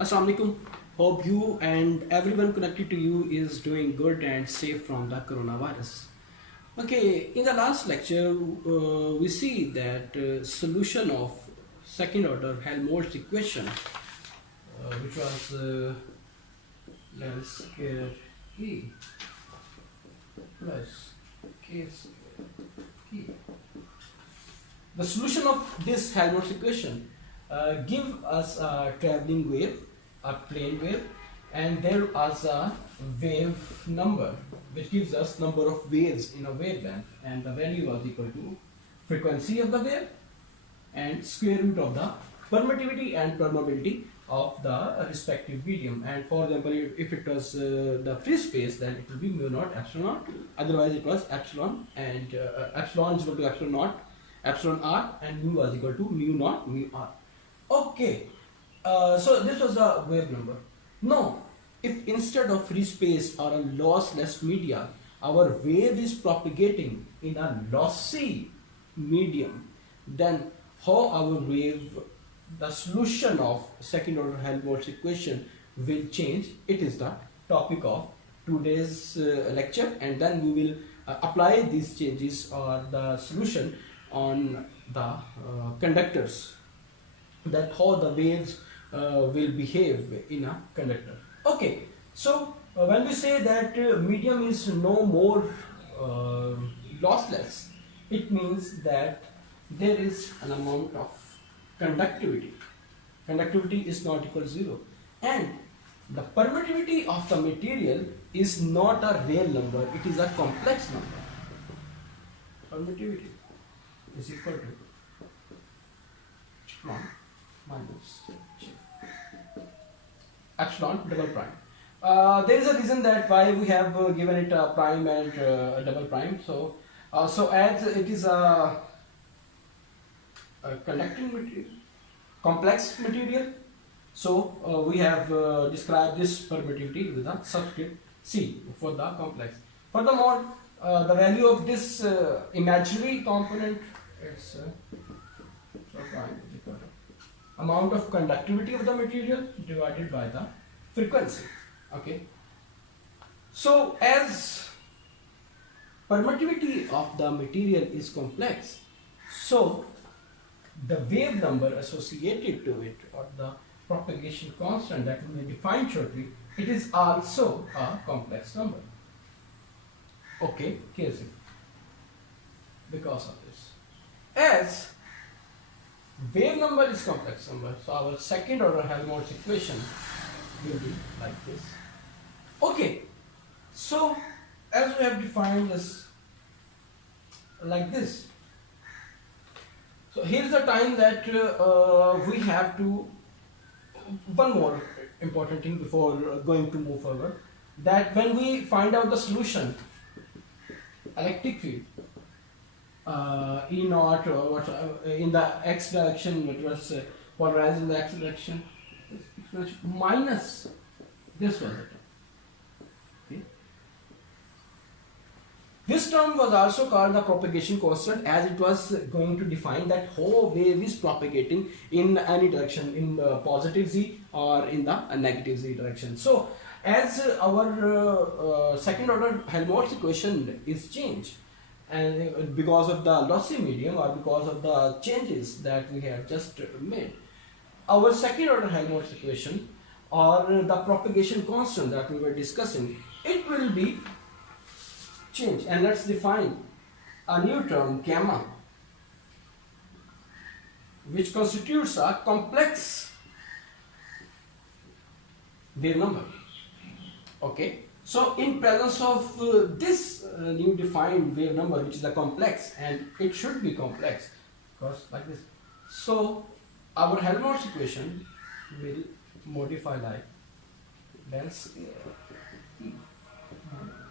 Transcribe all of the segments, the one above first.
Assalamu alaikum. Hope you and everyone connected to you is doing good and safe from the coronavirus. Okay, in the last lecture, we see that solution of second order Helmholtz equation, which was L square E plus K square E. The solution of this Helmholtz equation give us a traveling wave, a plane wave, and there is a wave number which gives us number of waves in a wavelength, and the value was equal to frequency of the wave and square root of the permittivity and permeability of the respective medium. And for example, if it was the free space, then it will be mu naught epsilon naught. Otherwise, it was epsilon, and epsilon is equal to epsilon naught epsilon r, and mu was equal to mu naught mu r. Okay, so this was the wave number. Now, if instead of free space or a lossless media, our wave is propagating in a lossy medium, then how our wave, the solution of second order Helmholtz equation will change. It is the topic of today's lecture, and then we will apply these changes or the solution on the conductors, that how the waves will behave in a conductor. Okay, so when we say that medium is no more lossless, it means that there is an amount of conductivity. Conductivity is not equal to 0, and the permittivity of the material is not a real number, it is a complex number. Permittivity is equal to epsilon minus epsilon double prime. There is a reason that why we have given it a prime and double prime. So as it is a conducting material, complex material, so we have described this permittivity with a subscript C for the complex. Furthermore, the value of this imaginary component is amount of conductivity of the material divided by the frequency. Okay, so as permittivity of the material is complex, so the wave number associated to it, or the propagation constant that will be defined shortly, it is also a complex number. Okay, case because of this, as wave number is complex number, so our second order Helmholtz equation will be like this. Okay, so as we have defined this like this, so here is the time that we have to, one more important thing before going to move forward, that when we find out the solution, electric field E naught in the x direction, it was polarized in the x direction, minus this was it. Okay. This term was also called the propagation constant, as it was going to define that how wave is propagating in any direction, in the positive z or in the negative z direction. So as our second order Helmholtz equation is changed, and because of the lossy medium or because of the changes that we have just made, our second order Helmholtz equation or the propagation constant that we were discussing, it will be changed. And let's define a new term, gamma, which constitutes a complex wave number. Okay, so in presence of this new defined wave number, which is the complex, and it should be complex because like this, so our Helmholtz equation will modify like del square E minus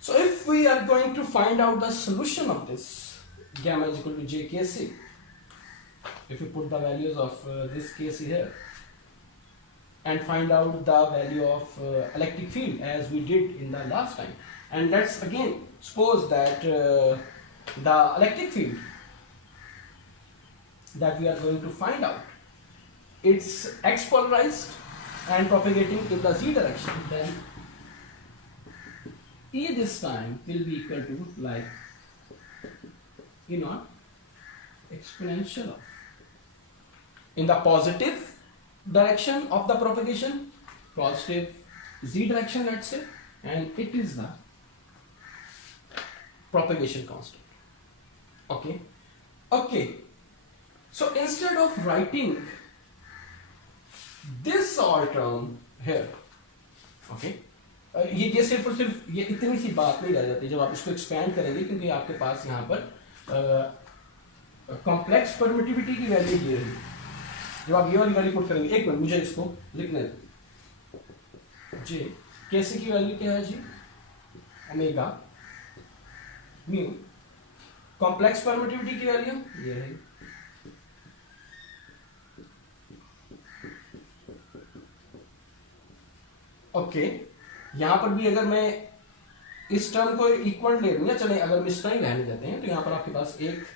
so if we are going to find out the solution of this, gamma is equal to jkc, if we put the values of this case here and find out the value of electric field as we did in the last time, and let's again suppose that the electric field that we are going to find out, it's x polarized and propagating in the z direction, then E this time will be equal to like E naught exponential of, in the positive direction of the propagation, positive z direction let's say, and it is the propagation constant. Okay, so instead of writing this all term here, ये सिर्फ और सिर्फ ये इतनी सी बात नहीं रह जाती जब आप इसको एक्सपैंड करेंगे, क्योंकि आपके पास यहाँ पर कॉम्प्लेक्स परमिटिविटी की वैल्यू ये है। जब आप ये वाली वैल्यू पुट करेंगे, एक मिनट मुझे इसको लिखने दें, जी कैसे की वैल्यू क्या है जी, ओमेगा म्यू, कॉम्प्लेक्स परमिटिविटी की वैल्यू ये है, ओके। यहां पर भी अगर मैं इस टर्म को इक्वल ले लूँ, चले अगर हम इस तरह ही रहने देते हैं, तो यहाँ पर आपके पास एक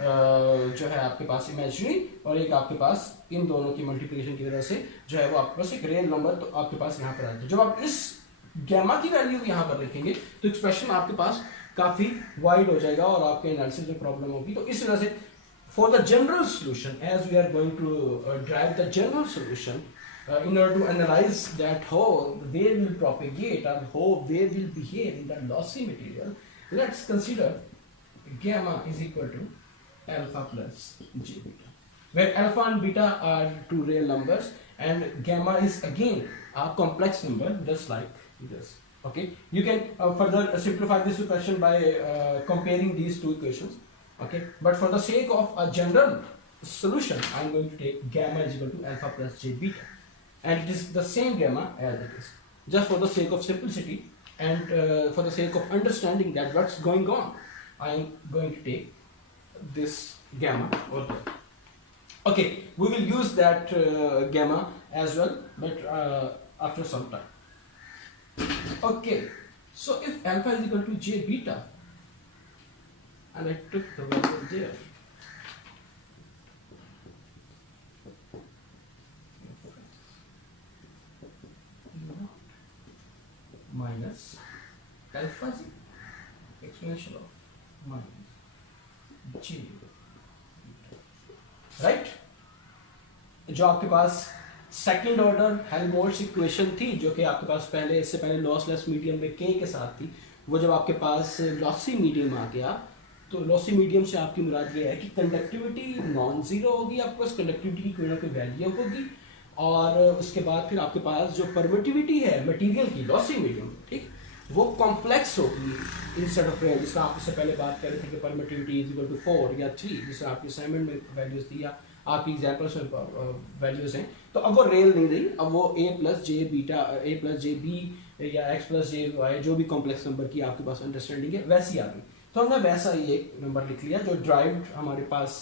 जो है आपके पास इमेजिनरी और एक आपके पास इन दोनों की मल्टीप्लिकेशन की वजह से जो है वो आपके पास एक रियल नंबर तो आपके पास यहाँ पर आता है। जब आप इस गैमा की वैल्यू यहाँ पर लिखेंगे तो एक्सप्रेशन आपके पास काफी वाइड हो जाएगा और आपके एनालिसिस में प्रॉब्लम होगी। तो इस वजह से for the general solution, as we are going to drive the general solution, in order to analyze that how wave will propagate or how wave will behave in the lossy material, let's consider gamma is equal to alpha plus j beta, where alpha and beta are two real numbers and gamma is again a complex number just like this. Okay, you can further simplify this equation by comparing these two equations. Okay, but for the sake of a general solution, I am going to take gamma is equal to alpha plus j beta, and it is the same gamma as it is, just for the sake of simplicity and for the sake of understanding that what's going on, I am going to take this gamma over there. Okay, we will use that gamma as well, but after some time. Okay, so if alpha is equal to j beta and I took the value there, minus alpha z exponential of minus j, right. जो आपके पास second order Helmholtz equation थी, जो कि आपके पास पहले इससे पहले lossless medium में के साथ थी, वो जब आपके पास लॉसी मीडियम आ गया तो लॉसी मीडियम से आपकी मुराद ये है कि कंडक्टिविटी नॉन जीरो होगी, आपके पास कंडक्टिविटी की कोई ना कोई वैल्यू होगी, और उसके बाद फिर आपके पास जो परमिटिविटी है मटेरियल की लॉसी मीडियम, ठीक, वो कॉम्प्लेक्स होगी इंस्टेड ऑफ रियल। जिसका आप इससे पहले बात कर रहे थे कि परमिटिविटी इज इक्वल टू 4 या 3, जिससे आपकी असाइनमेंट में वैल्यूज थी या आपकी एग्जाम्पल्स में वैल्यूज हैं, तो अब वो रियल नहीं रही, अब वो a plus j beta, a plus j b या x प्लस जे वाई, जो भी कॉम्प्लेक्स नंबर की आपके पास अंडरस्टैंडिंग है वैसी आ गई। तो हमने वैसा ही एक नंबर लिख लिया जो ड्राइव्ड हमारे पास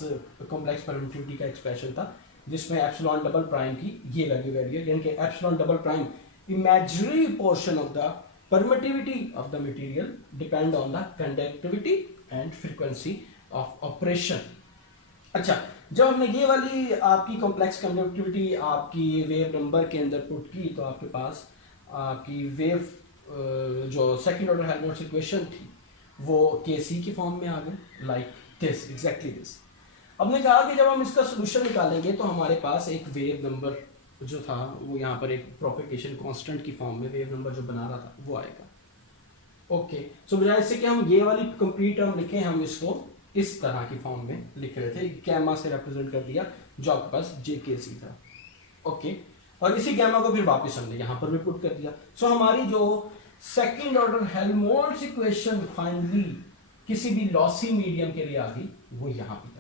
कॉम्प्लेक्स परमिटिविटी का एक्सप्रेशन था, जिसमें एप्सिलॉन डबल प्राइम की ये वैल्यू यानी कि epsilon double prime imaginary portion of the permittivity of the material depend on the conductivity and frequency of operation। अच्छा, जब हमने ये वाली आपकी कॉम्प्लेक्स कंडक्टिविटी आपकी वेव नंबर के अंदर पुट की, तो आपके पास आपकी वेव जो सेकंड ऑर्डर हेल्महोल्ट्ज इक्वेशन थी वो केसी की फॉर्म में आ गई, लाइक दिस, एग्जैक्टली दिस। हमने कहा कि जब हम इसका सोल्यूशन निकालेंगे तो हमारे पास एक वेव नंबर जो था वो यहाँ पर एक प्रोपेगेशन कांस्टेंट की फॉर्म में वेव नंबर जो बना रहा था वो आएगा। ओके, सो बजाय इससे कि हम ये वाली कंप्लीट टर्म लिखें, हम इसको इस तरह की फॉर्म में लिख रहे थे, गैमा से रिप्रेजेंट कर दिया जो आपके पास जेकेसी था। ओके, और इसी गैमा को फिर वापस हमने यहाँ पर भी पुट कर दिया। सो हमारी जो second order Helmholtz equation finally किसी भी लॉसी मीडियम के लिए आ गई, वो यहाँ पे था।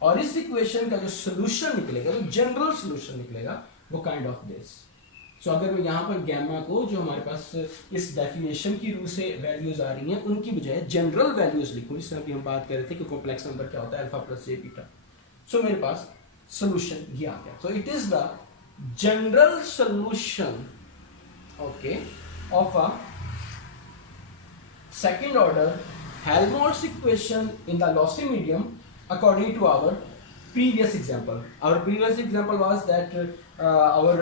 और इस इक्वेशन का जो सोल्यूशन निकलेगा, जो जनरल सोल्यूशन निकलेगा, वो काइंड ऑफ दिस। सो अगर मैं यहाँ पर गैमा को जो हमारे पास इस डेफिनेशन की रूप से वैल्यूज आ रही हैं उनकी बजाय जनरल वैल्यूज लिखूं, जिससे अभी हम बात कर रहे थे कि कॉम्प्लेक्स नंबर क्या होता है, अल्फा प्लस जे बीटा। सो मेरे पास सोल्यूशन ये आ गया। सो it is the general solution, okay, of a second order Helmholtz equation in the lossy medium according to our previous example. Our previous example was that our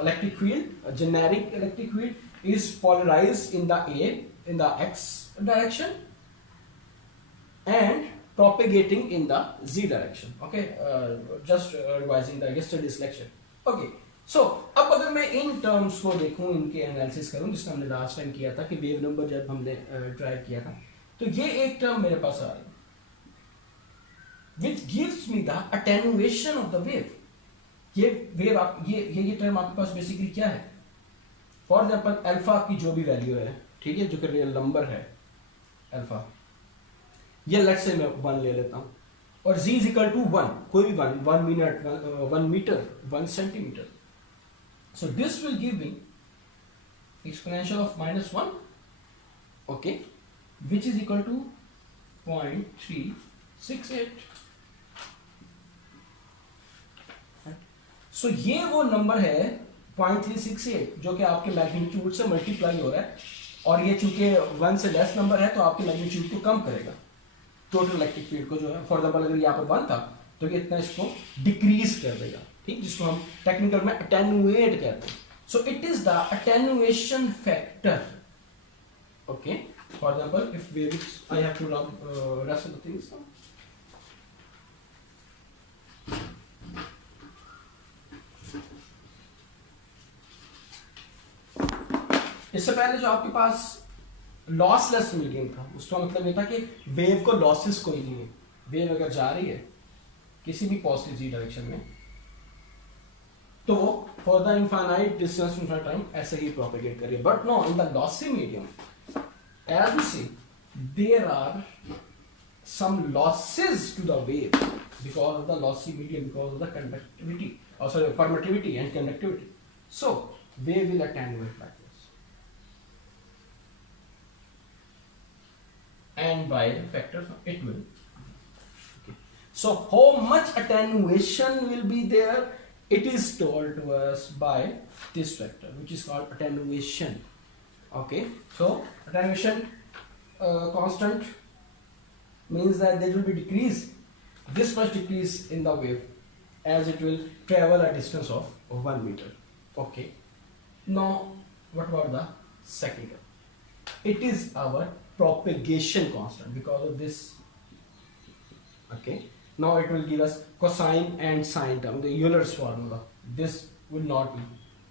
electric field, a generic electric field, is polarized in the x direction and propagating in the z direction. Okay, just revising the yesterday's lecture. Okay, so अब अगर मैं in terms को देखूं, इनके analysis करूं, जिसने हमने last time किया था कि वेव नंबर जब हमने ट्राई किया था, तो ये एक टर्म मेरे पास आ रही है which gives me the attenuation of the wave. ये वेव आप ये टर्म आपके पास बेसिकली क्या है? फॉर एग्जाम्पल अल्फा की जो भी वैल्यू है, ठीक है, जो कि रियल नंबर है अल्फा, ये लेट्स से मैं 1 ले लेता हूं, और z इज इक्वल टू 1, कोई भी 1 minute, 1 metre, 1 centimetre. So this will give me exponential of -1, okay, which is equal to 0.368. सो ये वो नंबर है 0.368 जो कि आपके मैग्नीट्यूड से मल्टीप्लाई हो रहा है, और ये चूंकि 1 से लेस नंबर है तो आपके मैग्नीट्यूड को कम करेगा, टोटल इलेक्ट्रिक फील्ड को जो है. फॉर एग्जाम्पल अगर यहाँ पर 1 था तो ये इतना इसको डिक्रीज कर देगा, ठीक, जिसको हम टेक्निकल में अटेनुएट कहते हैं. So it is the attenuation factor. Okay, for example if wave, I have to rub rest of the things. इससे पहले जो आपके पास लॉसलेस मीडियम था, उसका मतलब ये था कि वेव को लॉसेस कोई नहीं है. वेव अगर जा रही है किसी भी पॉजिटिव जी डायरेक्शन में, तो for the infinite distance from time ऐसे ही प्रोपेगेट करिए. But no, in the lossy medium, as we see, there are some losses to the wave because of the lossy medium, because of the conductivity, और sorry permittivity and conductivity. So wave will attenuate like and by factors it will. Okay. So how much attenuation will be there? It is told to us by this factor, which is called attenuation. Okay, so attenuation constant means that there will be decrease, this much decrease in the wave as it will travel a distance of 1 meter. Okay, now what about the second term? It is our propagation constant because of this. Okay, now it will give us cosine and sine term, the Euler's formula. This will not be,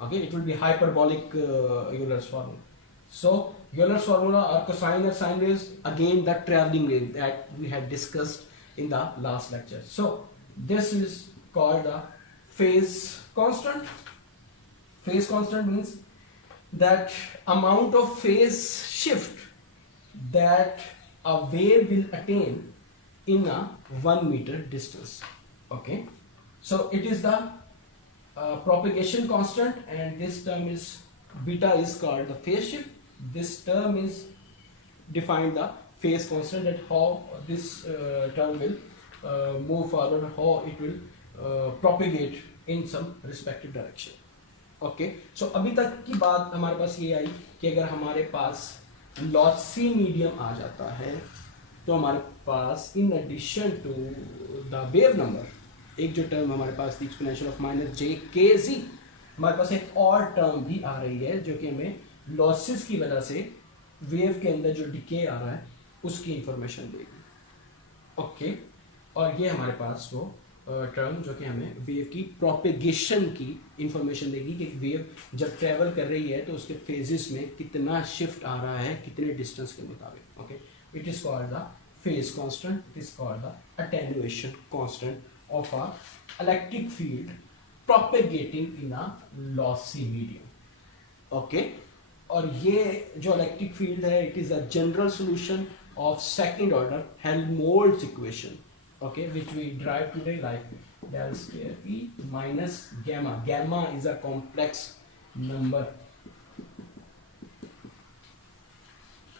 okay, it will be hyperbolic Euler's formula. So Euler's formula or cosine or sine is again the traveling wave that we had discussed in the last lecture. So this is called the phase constant. Phase constant means that amount of phase shift that a wave will attain in a 1 meter distance. Okay, so it is the propagation constant, and this term is beta is called the phase shift. This term is defined the phase constant, that how this term will move forward, how it will propagate in some respective direction. Okay, so अभी तक की बात हमारे पास ये आई कि अगर हमारे पास lossy medium आ जाता है तो हमारे पास in addition to the wave number, एक जो टर्म हमारे पास एक्सपोनेंशियल ऑफ -j_kz, हमारे पास एक और टर्म भी आ रही है जो कि हमें लॉसेस की वजह से वेव के अंदर जो डिके आ रहा है उसकी इंफॉर्मेशन देगी. ओके, और ये हमारे पास वो टर्म जो कि हमें वेव की प्रोपेगेशन की इंफॉर्मेशन देगी कि वेव जब ट्रेवल कर रही है तो उसके फेजेस में कितना शिफ्ट आ रहा है, कितने डिस्टेंस के मुताबिक. Okay, it is called the phase constant, it is called the attenuation constant of a electric field propagating in a lossy medium. Okay, और ये जो इलेक्ट्रिक फील्ड है, it is a general solution of second order Helmholtz equation, okay, which we derive today, like del square E minus gamma. Gamma is a complex number,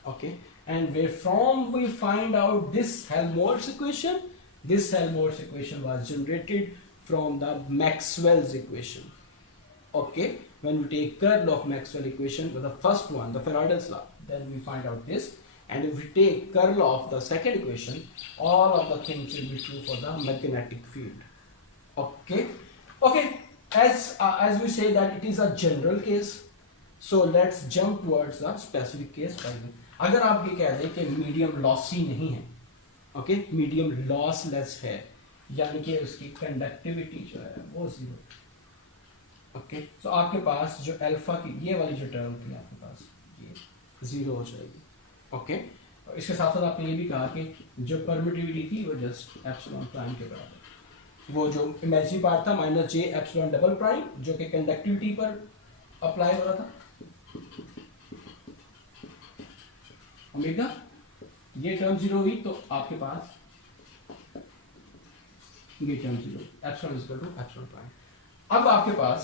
okay, and where from we find out this Helmholtz equation. This Helmholtz equation was generated from the Maxwell's equation. Okay, when we take curl of Maxwell equation with the first one, the Faraday's law, then we find out this. and if we take curl of the second equation, all of the things will be true for the magnetic field. Okay. Okay. As we say that it is a general case, so let's jump towards the specific case. अगर आप ये कह दें कि medium lossy नहीं है, okay, medium lossless है, यानी कि उसकी कंडक्टिविटी जो है वो जीरो, ओके, तो आपके पास जो अल्फा की ये वाली जो टर्म थी आपके पास ये जीरो हो जाएगी, ओके। इसके साथ साथ आपने ये भी कहा कि जो परमिटिविटी थी वो जस्ट एप्सिलॉन प्राइम के बराबर, वो जो इमेजिनरी पार्ट था माइनस जे एप्सिलॉन डबल प्राइम जो कि कंडक्टिविटी पर अप्लाई हो रहा था, ओमेगा, ये टर्म जीरो हुई तो आपके पास ये term zero, epsilon is equal to epsilon prime. अब आपके पास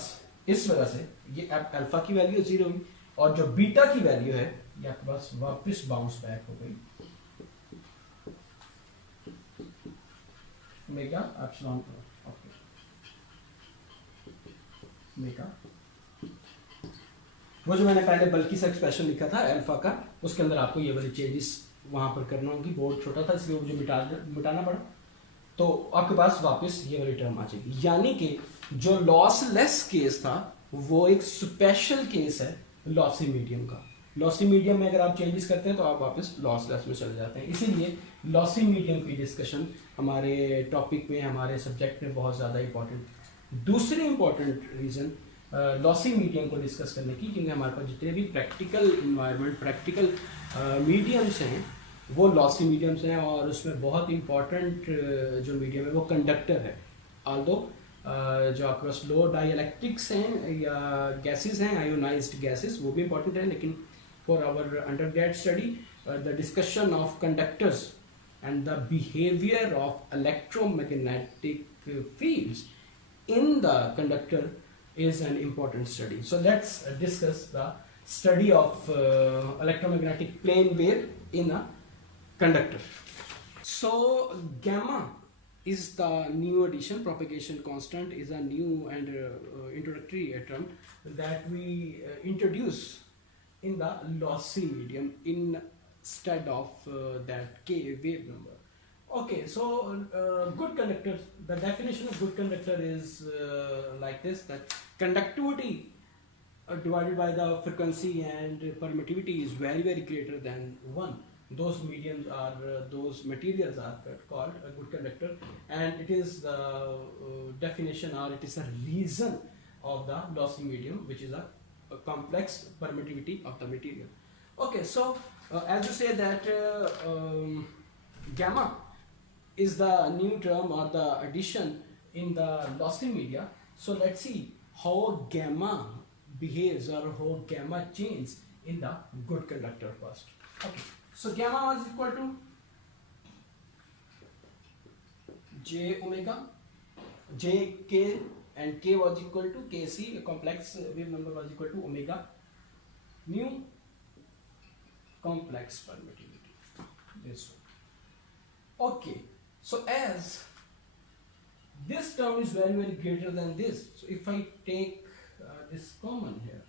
इस वजह से ये अल्फा की वैल्यू जीरो हुई और जो बीटा की वैल्यू है ये आपके पास वापस बाउंस बैक हो गई, ओमेगा एप्सिलॉन, ओके, ओमेगा, वो जो मैंने पहले बल्कि सा एक्सप्रेशन लिखा था अल्फा का, उसके अंदर आपको ये वाली चेंजेस वहां पर करना होगी, बोर्ड छोटा था इसलिए मुझे मिटाना पड़ा, तो आपके पास वापस ये वाली टर्म आ जाएगी। यानी कि जो लॉसलेस केस था वो एक स्पेशल केस है लॉसी मीडियम का। लॉसी मीडियम में अगर आप चेंजेस करते हैं तो आप वापस लॉसलेस में चले जाते हैं, इसीलिए लॉसी मीडियम की डिस्कशन हमारे टॉपिक में, हमारे सब्जेक्ट में बहुत ज़्यादा इंपॉर्टेंट। दूसरी इंपॉर्टेंट रीज़न लॉसी मीडियम को डिस्कस करने की, क्योंकि हमारे पास जितने भी प्रैक्टिकल इन्वायरमेंट, प्रैक्टिकल मीडियम्स हैं वो लॉसी मीडियम्स हैं, और उसमें बहुत इंपॉर्टेंट जो मीडियम है वो कंडक्टर है। आल्दो जो आपके पास लो डाइलेक्ट्रिक्स हैं या गैसेस हैं, आयोनाइज्ड गैसेस, वो भी इंपॉर्टेंट है, लेकिन for our undergrad study the discussion of conductors and the behaviour of electromagnetic fields in the conductor is an important study. So let's discuss the study of electromagnetic plane wave in a conductor. So gamma is the new addition, propagation constant is a new and introductory term that we introduce in the lossy medium instead of that K wave number. Okay, so good conductor, the definition of good conductor is like this, that conductivity divided by the frequency and permittivity is very greater than 1. Those mediums are those materials are called a good conductor, and it is the definition, or it is a reason of the lossy medium, which is a complex permittivity of the material. Okay, so as you say that gamma is the new term or the addition in the lossy media. So let's see how gamma behaves or how gamma changes in the good conductor first. Okay, so gamma was equal to j omega, j k, and k was equal to kc, a complex wave number was equal to omega mu complex permittivity, this one. Okay, so as this term is very greater than this, so if I take this common here,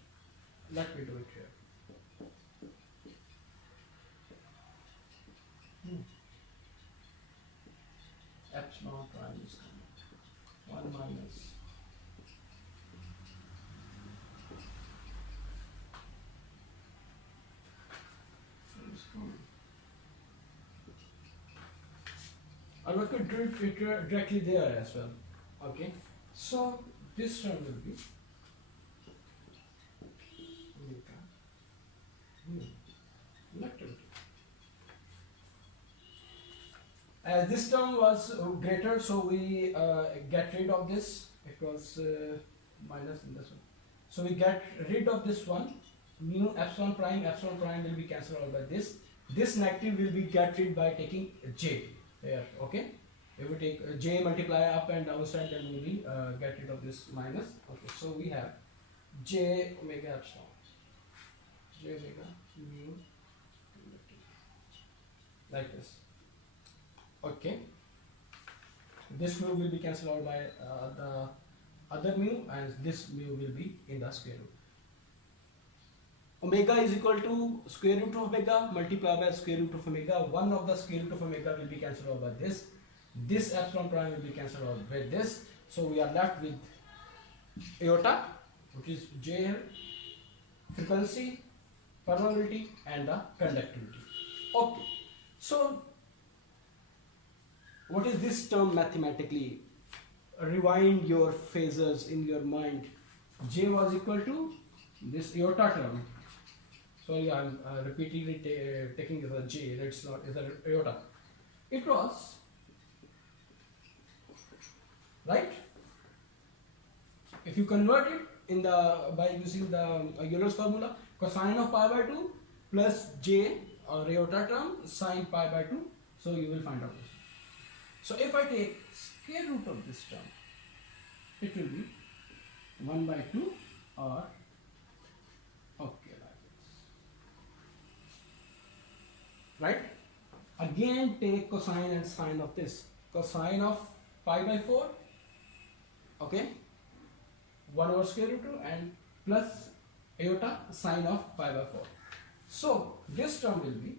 let me do it here. Epsilon prime is common, 1 minus I'm not going to do it directly there as well. Okay, so this term will be omega conductivity. As this term was greater, so we get rid of this. It was minus in this one, so we get rid of this one. Mu epsilon prime will be cancelled out by this. This negative will be get rid by taking j. Here, okay, if we take j multiply up and down side, then we will get rid of this minus. Okay, so we have j omega epsilon, j omega mu, like this. Okay, this mu will be cancelled out by the other mu, and this mu will be in the square root. omega is equal to square root of omega multiplied by square root of omega. One of the square root of omega will be cancelled out by this. This epsilon prime will be cancelled out by this. So we are left with iota, which is J here, frequency, permeability, and the conductivity. Okay. So what is this term mathematically? Rewind your phasors in your mind. J was equal to this iota term. Sorry, I'm repeatedly taking it as a J. It's not. It's an iota. It was right. If you convert it in the by using the Euler's formula, cosine of pi by 2 plus J or iota term sine pi by 2. So you will find out this. So if I take square root of this term, it will be 1 by 2 or okay like this. Right? Again take cosine and sine of this. Cosine of pi by 4, okay, 1 over square root 2 and plus iota sine of pi by 4. So this term will be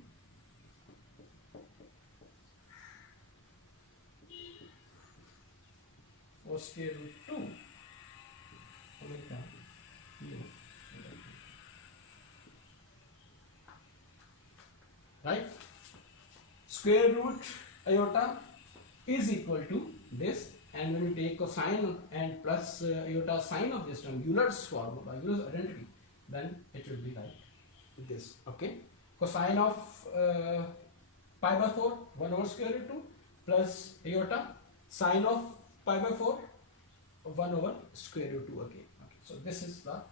or square root 2 omega mu. Right? Square root iota is equal to this, and when you take cosine and plus iota sine of this term, Euler's formula, Euler's identity, then it will be like this. Okay? Cosine of pi by 4, 1 over square root 2 plus iota sine of pi by 4, 1 over square root 2 again. Okay, so this is the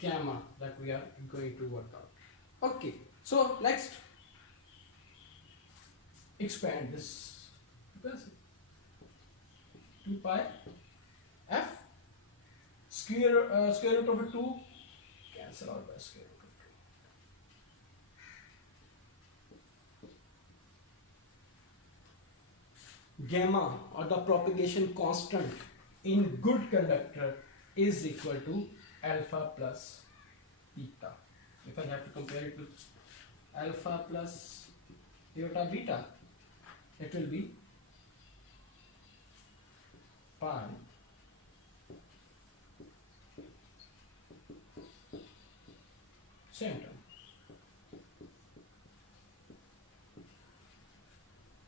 gamma that we are going to work out. Okay, so next expand this frequency. 2 pi f square root of 2 cancel out by square root of 2. Gamma or the propagation constant in good conductor is equal to alpha plus beta. If I have to compare it with alpha plus iota beta, it will be pi same term,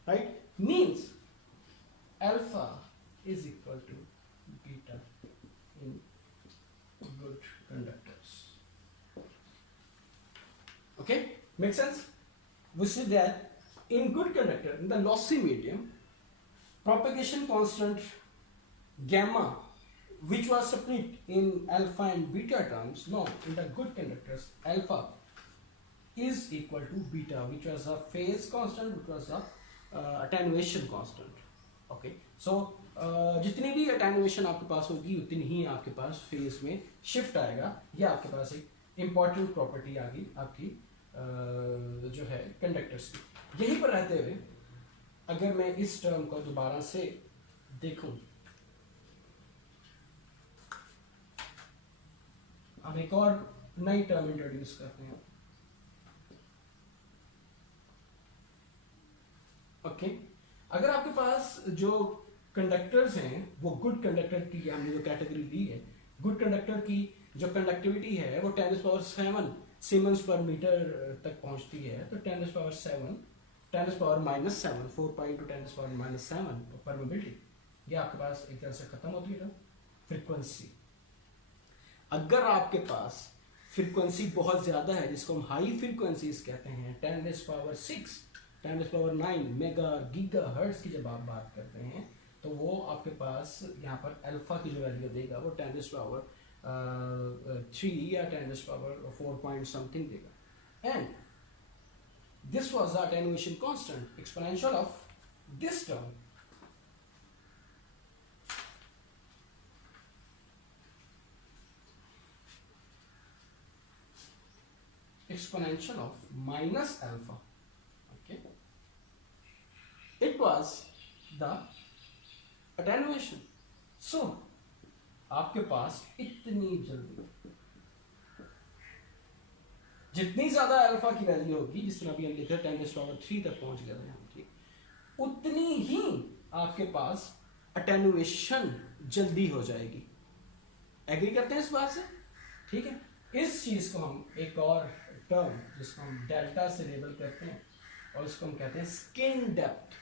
right? Means alpha is equal to beta in good conductors. Okay, make sense? We see that in good conductor, in the lossy medium, propagation constant gamma, which was split in alpha and beta terms, no, in the good conductors, alpha is equal to beta, which was a phase constant, which was a attenuation constant. Okay, so जितनी भी attenuation आपके पास होगी उतनी ही आपके पास phase में shift आएगा. ये आपके पास एक important property आ गई आपकी जो है conductors की. यहीं पर रहते हुए अगर मैं इस term को दोबारा से देखूं, हम एक और नई term introduce करते हैं. ओके, अगर आपके पास जो कंडक्टर्स हैं वो गुड कंडक्टर की हमने जो कैटेगरी दी है, गुड कंडक्टर की जो कंडक्टिविटी है वो 10⁻⁷ सीमेंस पर मीटर तक पहुंचती है, तो 10⁻⁷, 10⁻⁻⁷, 4 पाई इंटू 10⁻⁷ परमेबिलिटी, ये आपके पास एक तरह से खत्म होती है. फ्रीक्वेंसी, अगर आपके पास फ्रीक्वेंसी बहुत ज्यादा है जिसको हम हाई फ्रीक्वेंसीज कहते हैं, 10⁻⁶, 10⁹ मेगा गीगा हर्ट्ज की जब आप बात करते हैं, तो वो आपके पास यहाँ पर अल्फा की जो वैल्यू देगा वो 10⁻3 या 10⁻4 पॉइंट समथिंग देगा. And this was the attenuation constant exponential of this term. Exponential of minus alpha. Okay, it was the attenuation. So आपके पास इतनी जल्दी जितनी ज्यादा अल्फा की वैल्यू होगी, जिस तरह अभी हम लिख रहे हैं 10⁻³ तक पहुंच गया था यहाँ, ठीक, उतनी ही आपके पास अटेनुएशन जल्दी हो जाएगी। एग्री करते हैं इस बात से? ठीक है। इस चीज को हम एक और टर्म जिसको हम डेल्टा से लेबल करते हैं और उसको हम कहते हैं skin depth.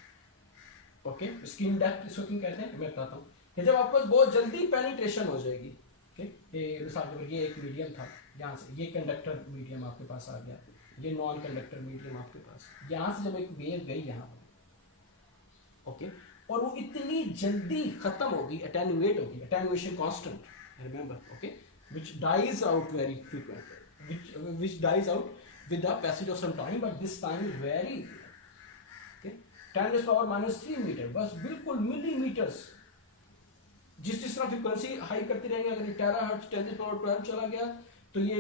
Okay, skin depth इसको क्यों कहते हैं मैं बताता हूँ कि जब आपके पास बहुत जल्दी पेनिट्रेशन हो जाएगी। ओके, ये मिसाल के तौर ये एक मीडियम था, यहाँ से ये कंडक्टर मीडियम आपके पास आ गया, ये नॉन कंडक्टर मीडियम आपके पास, यहाँ से जब एक वेव गई यहाँ पर, ओके, और वो इतनी जल्दी खत्म होगी, अटेनुएट होगी, attenuation constant, remember, okay, which dies out very frequently, which dies out with the passage of some time, but this time is very, okay, 10⁻³ metre, बस बिल्कुल मिलीमीटर्स। जिस तरह फ्रीक्वेंसी हाई करती रहेंगे, अगर ये टेराहर्ट्ज 10⁻12 चला गया तो ये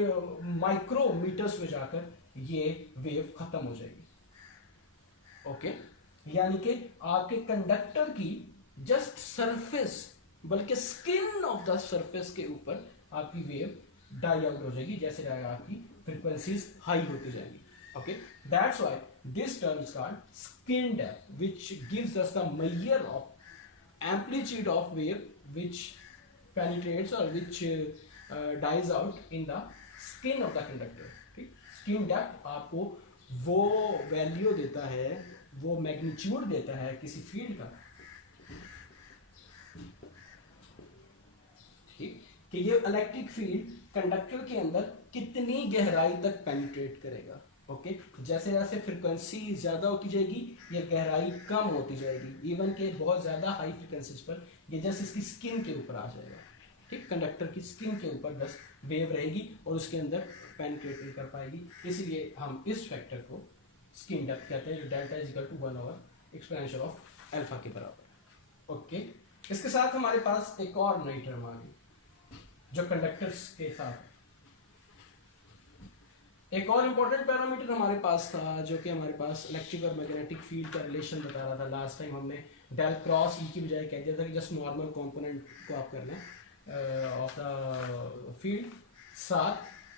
माइक्रोमीटर्स में जाकर ये वेव खत्म हो जाएगी। ओके, यानी कि आपके कंडक्टर की जस्ट सरफेस, बल्कि स्किन ऑफ द सरफेस के ऊपर आपकी वेव डाई आउट हो जाएगी, जैसे आपकी फ्रीक्वेंसीज हाई होती जाएंगी। Okay, that's why this term is called skin depth, which gives us the measure of amplitude of wave which penetrates और which dies out in the skin of the conductor. ठीक, skin depth आपको वो value देता है, वो magnitude देता है किसी फील्ड का, ठीक, कि ये इलेक्ट्रिक फील्ड कंडक्टर के अंदर कितनी गहराई तक पेनिट्रेट करेगा। ओके, जैसे जैसे फ्रीक्वेंसी ज्यादा होती जाएगी ये गहराई कम होती जाएगी, इवन के बहुत ज्यादा हाई फ्रीक्वेंसीज पर ये जस्ट इसकी स्किन के ऊपर आ जाएगा। ठीक, कंडक्टर की स्किन के ऊपर बस वेव रहेगी और उसके अंदर पेनिट्रेट नहीं कर पाएगी, इसीलिए हम इस फैक्टर को स्किन डेप्थ कहते हैं, जो delta is equal to 1 exponential of alpha के बराबर। ओके, इसके साथ हमारे पास एक और नई टर्म आ गई जो कंडक्टर्स के साथ, एक और इंपॉर्टेंट पैरामीटर हमारे पास था जो कि हमारे पास इलेक्ट्रिक और मैग्नेटिक फील्ड का रिलेशन बता रहा था। लास्ट टाइम हमने डेल क्रॉस ई की बजाय कह दिया था कि जस्ट नॉर्मल कंपोनेंट को आप कर लें ऑफ द फील्ड, साथ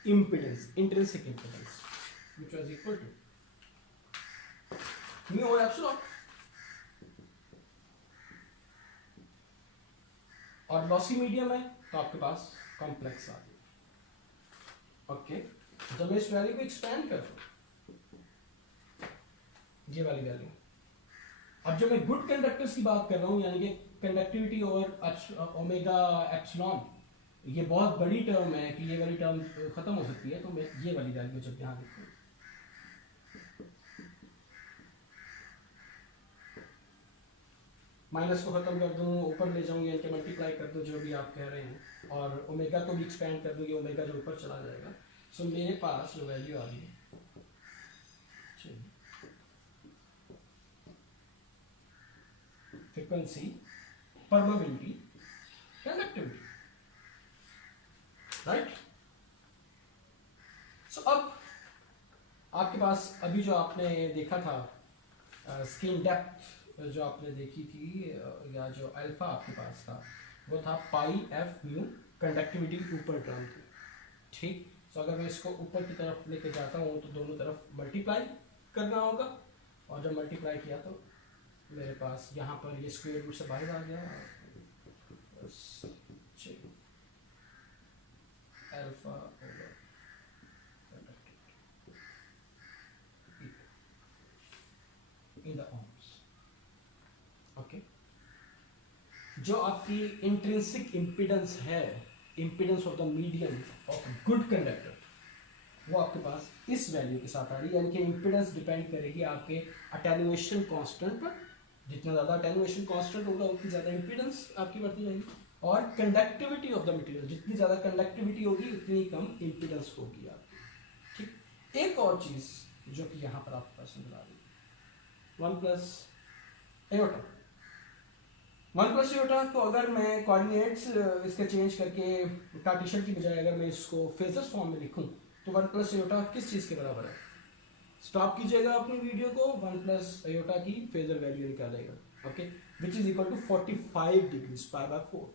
impedance, intrinsic impedance which was equal to mu epsilon, और लॉसी मीडियम है तो आपके पास कॉम्प्लेक्स आ गया। ओके, जब मैं इस वैल्यू को एक्सपेंड कर दूं, ये वाली वैल्यू, अब जब मैं गुड कंडक्टर्स की बात कर रहा हूं, यानी कि कंडक्टिविटी और ओमेगा एप्सिलॉन, ये बहुत बड़ी टर्म है कि ये वाली टर्म खत्म हो सकती है, तो मैं ये वाली वैल्यू जब यहां लिखूं, माइनस को खत्म कर दूं, ऊपर ले जाऊं, यानी कि मल्टीप्लाई कर दूं, जो भी आप कह रहे हैं, और ओमेगा को भी एक्सपेंड कर दूं, ये ओमेगा जो ऊपर चला जाएगा। सो मेरे पास जो वैल्यू आ रही है, फ्रीक्वेंसी, परमेबिलिटी, कंडक्टिविटी, राइट। सो अब आपके पास अभी जो आपने देखा था स्किन डेप्थ जो आपने देखी थी, या जो अल्फा आपके पास था, वो था पाई एफ म्यू, कंडक्टिविटी की ऊपर टर्म थी। ठीक, तो अगर मैं इसको ऊपर की तरफ लेके जाता हूँ तो दोनों तरफ मल्टीप्लाई करना होगा, और जब मल्टीप्लाई किया तो मेरे पास यहाँ पर ये स्क्वायर रूट से बाहर आ गया, alpha over in the ohms। Okay, जो आपकी इंट्रिंसिक इम्पिडेंस है, impedance of the medium of good conductor, वो आपके पास इस वैल्यू के साथ आ रही है, यानी कि इम्पिडेंस डिपेंड करेगी आपके अटेनुएशन कांस्टेंट पर। जितना ज़्यादा अटेनुएशन कांस्टेंट होगा उतनी ज़्यादा इम्पिडेंस आपकी बढ़ती जाएगी, और कंडक्टिविटी ऑफ द मटेरियल, जितनी ज़्यादा कंडक्टिविटी होगी उतनी कम इम्पिडेंस होगी आपकी। ठीक, एक और चीज़ जो कि यहाँ पर आपके पास नजर आ रही है, 1 प्लस एयोटा। 1 प्लस एयोटा को अगर मैं कोऑर्डिनेट्स इसके चेंज करके कार्टेशियन की बजाय अगर मैं इसको फेजर्स फॉर्म में लिखूं तो 1 प्लस एयोटा किस चीज़ के बराबर है? स्टॉप कीजिएगा अपनी वीडियो को, 1 प्लस एयोटा की फेजर वैल्यू निकालेगा। Okay, which is equal to 45 degrees pi by 4,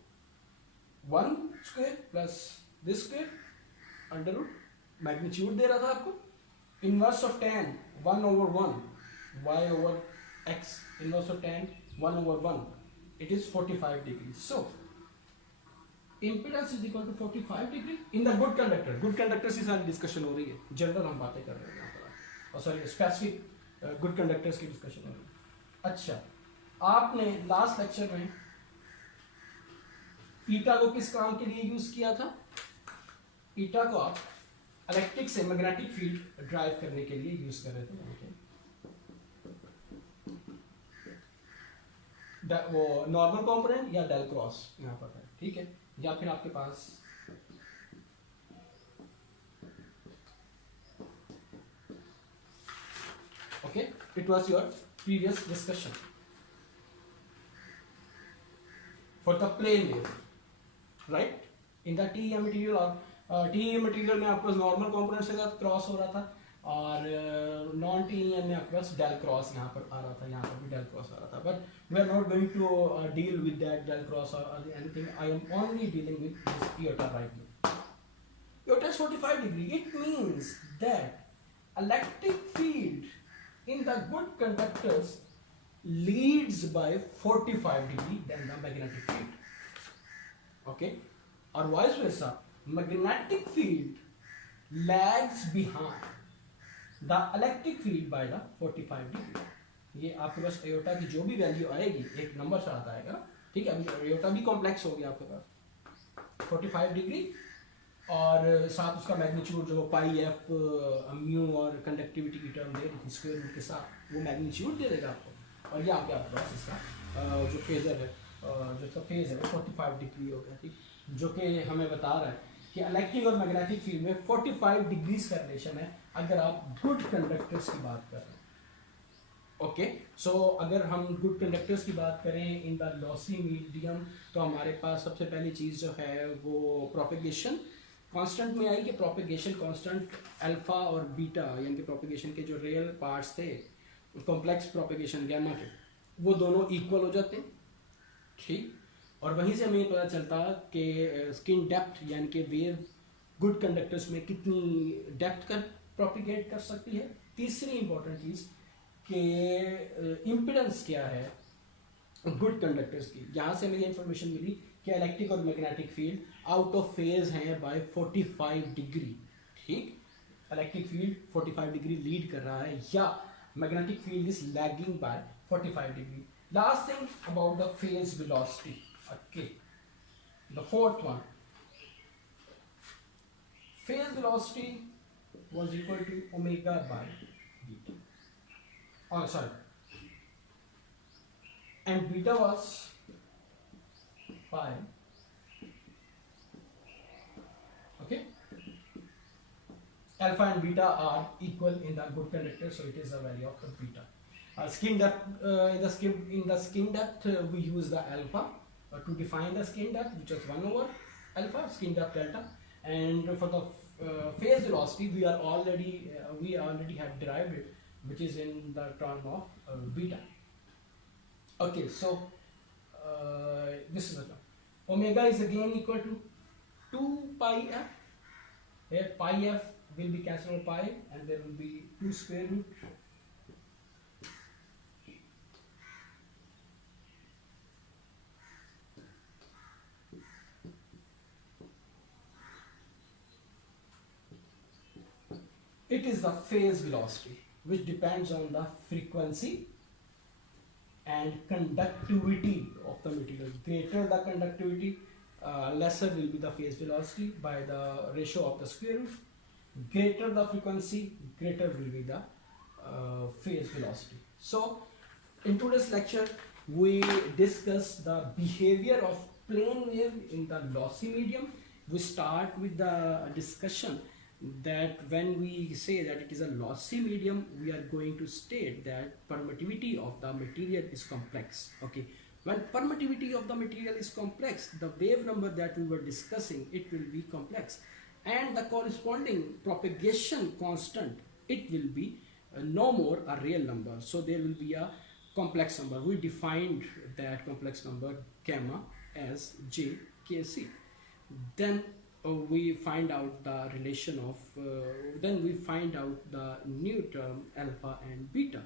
1 square plus this square under root, magnitude दे रहा था आपको, Inverse of tan 1 over 1, y over x, inverse of tan 1 over 1, it is 45 degrees. So impedance is equal to 45 degree in the good conductor. Good conductor से सारी discussion हो रही है, general हम बातें कर रहे हैं यहाँ पर, और सॉरी स्पेसिफिक गुड कंडक्टर्स की डिस्कशन हो रही है. अच्छा, आपने लास्ट लेक्चर में ईटा को किस काम के लिए यूज किया था? ईटा को आप इलेक्ट्रिक से मैग्नेटिक फील्ड ड्राइव करने के लिए यूज कर रहे थे. वो नॉर्मल कंपोनेंट या डेल क्रॉस यहाँ पर है, ठीक है, या फिर आपके पास okay. It was your previous discussion for the plane wave, right. In the TEM material, और टीईएम मटेरियल में आपके पास नॉर्मल कंपोनेंट के साथ क्रॉस हो रहा था, और नॉन टीईएम में आपके पास डेल क्रॉस यहाँ पर आ रहा था, यहाँ पर भी डेल क्रॉस आ रहा था. But we are not going to deal with that del cross और anything. I am only dealing with this iota right now. Iota is 45 degree. It means that electric field in the good conductors leads by 45 degree than the magnetic field. Okay, or vice versa, magnetic field lags behind the electric field by the 45 degree. ये आपके पास iota की जो भी value आएगी एक number से आता आएगा, ठीक है. अभी आयोटा भी कॉम्प्लेक्स हो गया आपके पास 45 डिग्री, और साथ उसका मैग्नीट्यूड जो पाई एफ म्यू और कंडक्टिविटी की टर्म दे रही स्क्वायर रूट के साथ, वो मैग्नीट्यूड दे देगा आपको. और ये आपके पास इसका जो फेजर है, जो इसका फेज है 45 डिग्री हो गया, ठीक, जो कि हमें बता रहा है कि इलेक्ट्रिक और मैग्नेटिक फील्ड में 45 डिग्रीज का रिलेशन है अगर आप गुड कंडक्टर्स की बात कर रहे हैं. ओके, सो अगर हम गुड कंडक्टर्स की बात करें इन द लॉसी मीडियम, तो हमारे पास सबसे पहली चीज़ जो है वो प्रोपेगेशन कांस्टेंट में आई कि प्रोपेगेशन कांस्टेंट अल्फा और बीटा, यानी कि प्रोपेगेशन के जो रियल पार्ट्स थे कॉम्प्लेक्स प्रोपेगेशन गैमा के, वो दोनों इक्वल हो जाते हैं, ठीक. और वहीं से हमें पता चलता कि स्किन डेप्थ यानी कि वेव गुड कंडक्टर्स में कितनी डेप्थ कर प्रोपिगेट कर सकती है. तीसरी इंपॉर्टेंट चीज़ कि इम्पिडेंस क्या है गुड कंडक्टर्स की. यहाँ से हमें ये इंफॉर्मेशन मिली कि इलेक्ट्रिक और magnetic field out of phase हैं बाय 45 डिग्री, ठीक. इलेक्ट्रिक फील्ड 45 डिग्री लीड कर रहा है, या magnetic field is lagging by 45 degree. Last thing about the phase velocity, okay, the fourth one, phase velocity was equal to omega by beta. Oh, sorry, and beta was pi. Okay, alpha and beta are equal in the good conductor, so it is the value of the beta. Skin depth, in the skin depth we use the alpha to define the skin depth, which is 1 over alpha, skin depth delta. And for the phase velocity we already have derived it, which is in the term of beta. Okay, so this is the term. Omega is again equal to 2 pi f. Here pi f will be cancelled with pi, and there will be 2 square root. It is the phase velocity which depends on the frequency and conductivity of the material. Greater the conductivity, lesser will be the phase velocity by the ratio of the square root. Greater the frequency, greater will be the phase velocity. So in today's lecture we discuss the behavior of plane wave in the lossy medium. We start with the discussion that when we say that it is a lossy medium, we are going to state that permittivity of the material is complex. Okay, when permittivity of the material is complex, the wave number that we were discussing, it will be complex, and the corresponding propagation constant, it will be no more a real number, so there will be a complex number. We defined that complex number gamma as JKC. Then we find out the relation of then we find out the new term alpha and beta,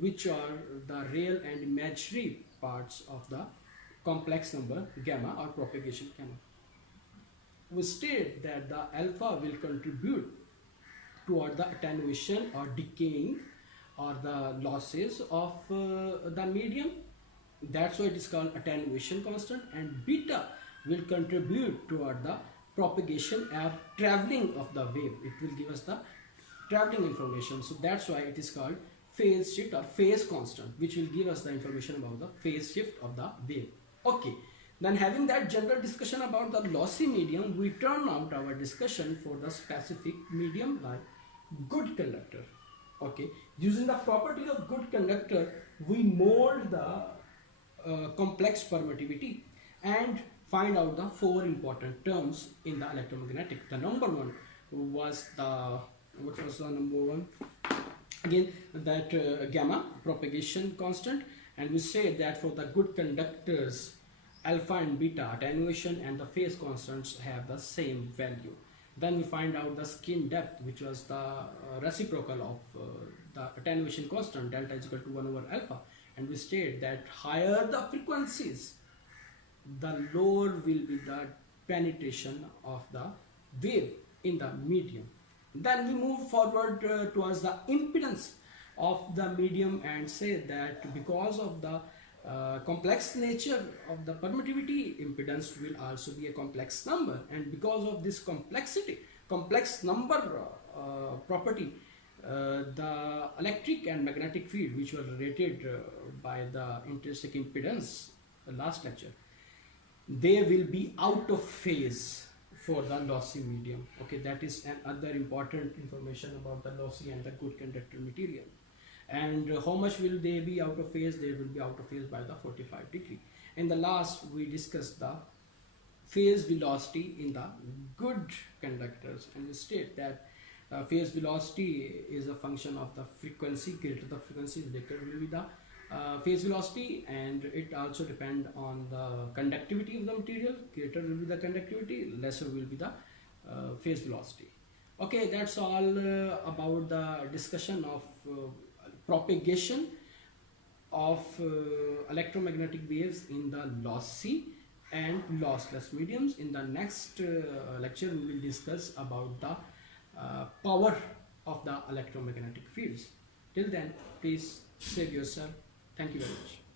which are the real and imaginary parts of the complex number gamma or propagation gamma. We state that the alpha will contribute toward the attenuation or decaying or the losses of the medium. That's why it is called attenuation constant. And beta will contribute toward the propagation or traveling of the wave. It will give us the traveling information. So that's why it is called phase shift or phase constant, which will give us the information about the phase shift of the wave. Okay, then having that general discussion about the lossy medium, we turn out our discussion for the specific medium like good conductor. Okay, using the property of good conductor, we mold the complex permittivity and find out the four important terms in the electromagnetic. The number one was the, what was the number one? Again, that gamma propagation constant, and we say that for the good conductors, alpha and beta attenuation and the phase constants have the same value. Then we find out the skin depth, which was the reciprocal of the attenuation constant, delta is equal to 1 over alpha, and we state that higher the frequencies, the lower will be the penetration of the wave in the medium. Then we move forward towards the impedance of the medium and say that because of the complex nature of the permittivity, impedance will also be a complex number, and because of this complex number property, the electric and magnetic field, which were rated by the intrinsic impedance last lecture, they will be out of phase for the lossy medium. Okay, that is another important information about the lossy and the good conductor material. And how much will they be out of phase? They will be out of phase by the 45 degree. In the last, we discussed the phase velocity in the good conductors, and we state that phase velocity is a function of the frequency. Greater the frequency, greater will be the phase velocity, and it also depends on the conductivity of the material. Greater will be the conductivity, lesser will be the phase velocity. Okay, that's all about the discussion of propagation of electromagnetic waves in the lossy and lossless mediums. In the next lecture, we will discuss about the power of the electromagnetic fields. Till then, please save yourself. Thank you very much.